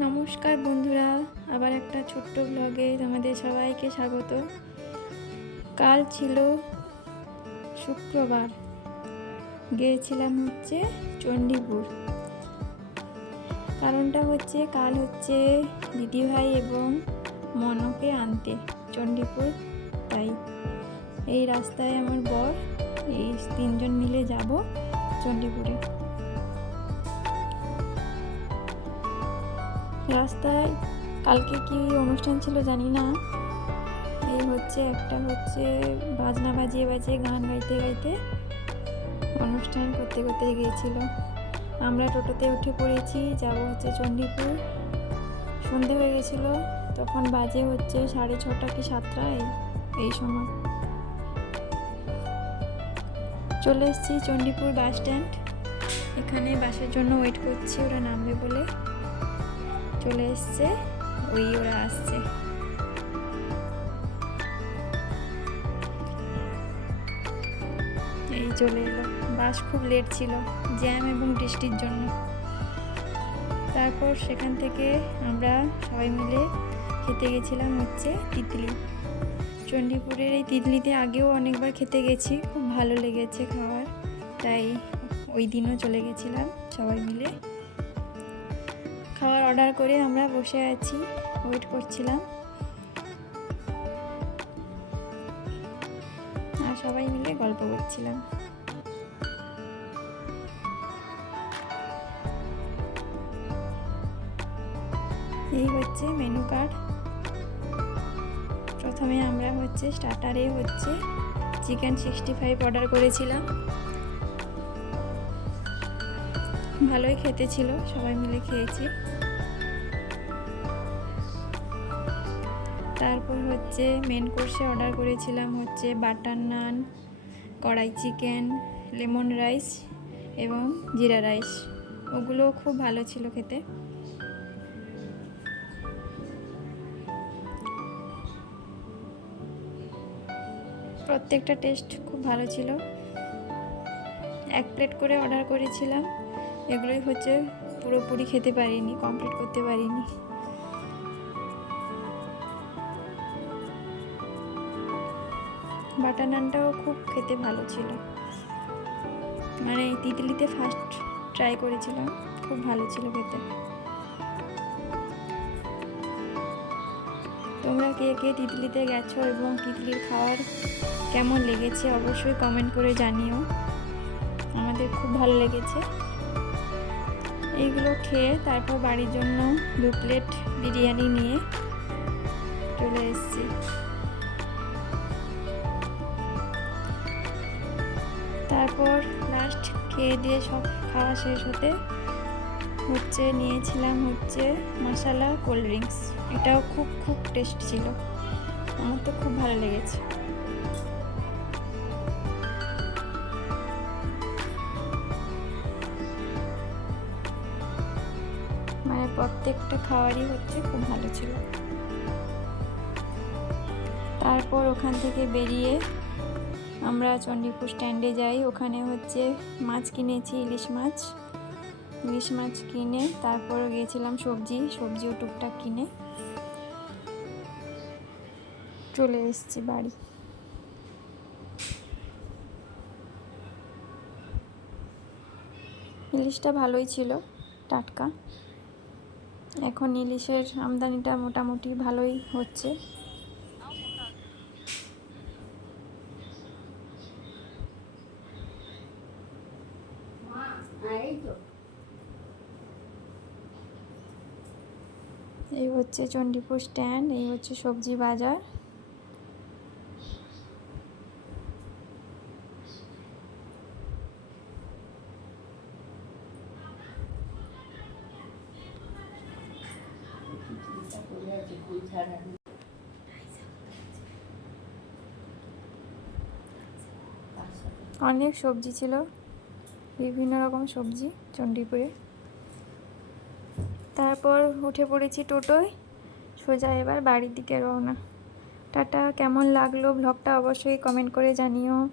নমস্কার বন্ধুরা, আবার একটা ছোট্ট ব্লগে তোমাদের সবাইকে স্বাগত। কাল ছিল শুক্রবার, গিয়েছিলাম হচ্ছে চণ্ডীপুর। কারণটা হচ্ছে, কাল হচ্ছে দিদিভাই এবং মনকে আনতে চণ্ডীপুর, তাই এই রাস্তায় আমার বর, এই তিনজন মিলে যাব চণ্ডীপুরে। রাস্তায় কালকে কি অনুষ্ঠান ছিল জানি না। এই হচ্ছে একটা হচ্ছে বাজনা বাজিয়ে বাজিয়ে গান গাইতে গাইতে অনুষ্ঠান করতে করতে গিয়েছিল। আমরা টোটোতে উঠে পড়েছি, যাব হচ্ছে চণ্ডীপুর। সন্ধে হয়ে গেছিল, তখন বাজে হচ্ছে সাড়ে ছটা কি সাতটা, এই সময়। চলে এসেছি চণ্ডীপুর বাস স্ট্যান্ড। এখানে বাসের জন্য ওয়েট করছি, ওরা নামবে বলে। চলে এসছে। ওই ওরা আসছে। এই চলে এলো। বাস খুব লেট ছিল জ্যাম এবং বৃষ্টির জন্য। তারপর সেখান থেকে আমরা সবাই মিলে খেতে গেছিলাম হচ্ছে তিতলি। চণ্ডীপুরের এই তিতলিতে আগেও অনেকবার খেতে গেছি, খুব ভালো লেগেছে খাওয়ার। তাই ওই দিনও চলে গেছিলাম সবাই মিলে। খাবার অর্ডার করে আমরা বসে আছি। ওয়েট করছিলাম। আর সবাই মিলে গল্প করছিলাম। এই হচ্ছে মেনু কার্ড প্রথমে আমরা হচ্ছে স্টার্টারে হচ্ছে চিকেন সিক্সটি ফাইভ অর্ডার করেছিলাম। ভালোই খেতে ছিল, সবাই মিলে খেয়েছি। তারপর হচ্ছে মেন কোর্সে অর্ডার করেছিলাম হচ্ছে বাটার নান কড়াই চিকেন লেমন রাইস এবং জিরা রাইস ওগুলো খুব ভালো ছিল খেতে। প্রত্যেকটা টেস্ট খুব ভালো ছিল। এক প্লেট করে অর্ডার করেছিলাম। এগুলোই হচ্ছে পুরোপুরি খেতে পারিনি কমপ্লিট করতে পারিনি। বাটার নানটাও খুব খেতে ভালো ছিল। মানে তিতলিতে ফার্স্ট ট্রাই করেছিলাম, খুব ভালো ছিল খেতে। তোমরা কে কে তিতলিতে গেছো এবং তিতলির খাওয়ার কেমন লেগেছে অবশ্যই কমেন্ট করে জানিও। আমাদের খুব ভালো লেগেছে। এইগুলো খেয়ে তারপর বাড়ির জন্য দু প্লেট বিরিয়ানি নিয়ে চলে এসেছি। তারপর লাস্ট খেয়ে দিয়ে সব খাওয়া শেষ হতে হচ্ছে নিয়েছিলাম হচ্ছে মশালা কোল্ড ড্রিঙ্কস এটাও খুব খুব টেস্ট ছিল। আমার তো খুব ভালো লেগেছে। প্রত্যেকটা খাবারই হচ্ছে খুব ভালো ছিল। তারপর ওখান থেকে বেরিয়ে আমরা চণ্ডীপুর স্ট্যান্ডে যাই। ওখানে হচ্ছে মাছ কিনেছি, ইলিশ মাছ। ইলিশ মাছ কিনে তারপর গিয়েছিলাম সবজি, সবজিও টুকটাক কিনে চলে এসেছি বাড়ি। ইলিশটা ভালোই ছিল, টাটকা। এখন ইলিশের আমদানিটা মোটামুটি ভালোই হচ্ছে। এই হচ্ছে চণ্ডীপুর স্ট্যান্ড এই হচ্ছে সবজি বাজার। অনেক সবজি ছিল। বিভিন্ন রকম সবজি, চণ্ডীপুরে। তারপর উঠে পড়েছি টোটোয়। সোজা এবার বাড়ির দিকে রওনা। টাটা, কেমন লাগল? ব্লগটা অবশ্যই কমেন্ট করে জানিও।